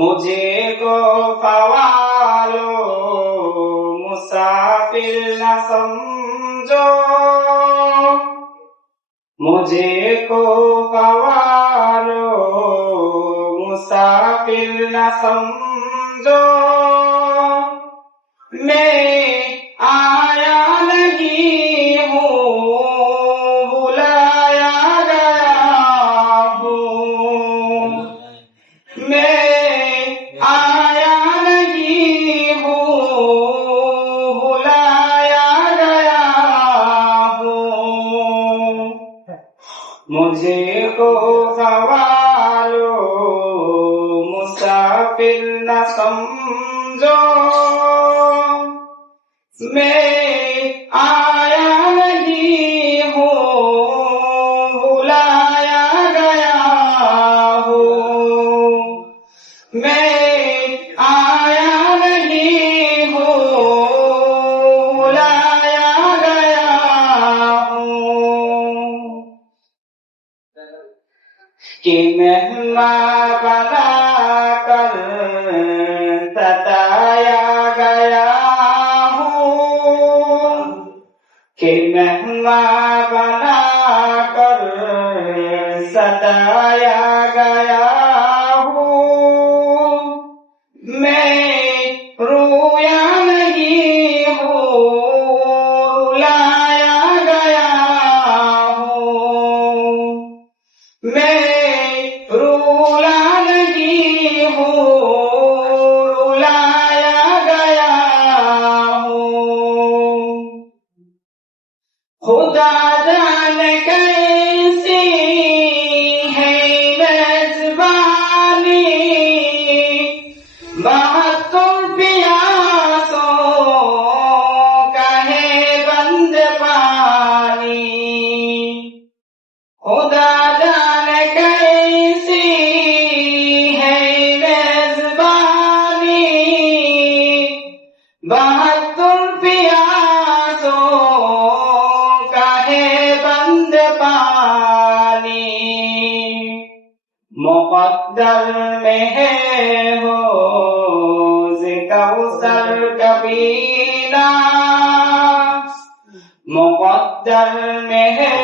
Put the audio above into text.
मुझे को पवालो मुसाफिर न समझो, मुझे को पवालो मुसाफिर न समझो। मैं आया नहीं हूँ, बुलाया गया हूँ। मैं आया नहीं हूँ, बुलाया गया हूँ। मुझे को सवालो मुसाफिर न समझो, मैं आया नहीं हूँ, बुलाया गया हूँ। मैं आया नहीं हूँ, बुलाया गया हूँ। कि मेहमान बना कर सताया गया हूँ, कि मेहमान बना कर सताया गया हूँ। मैं रोया नहीं हूँ, रुलाया गया हूँ। मैं रुला नहीं हूँ, रुलाया गया हूँ। खुदा जाने कैसी है मेजबानी, बहत्तर प्यासों का है बंद पानी। खुदा जाने कैसी है मेजबानी, बहत्तर प्यासों का है बंद पानी। मुक़द्दर में है हौज़ कौसर का पीना, मुक़द्दर में है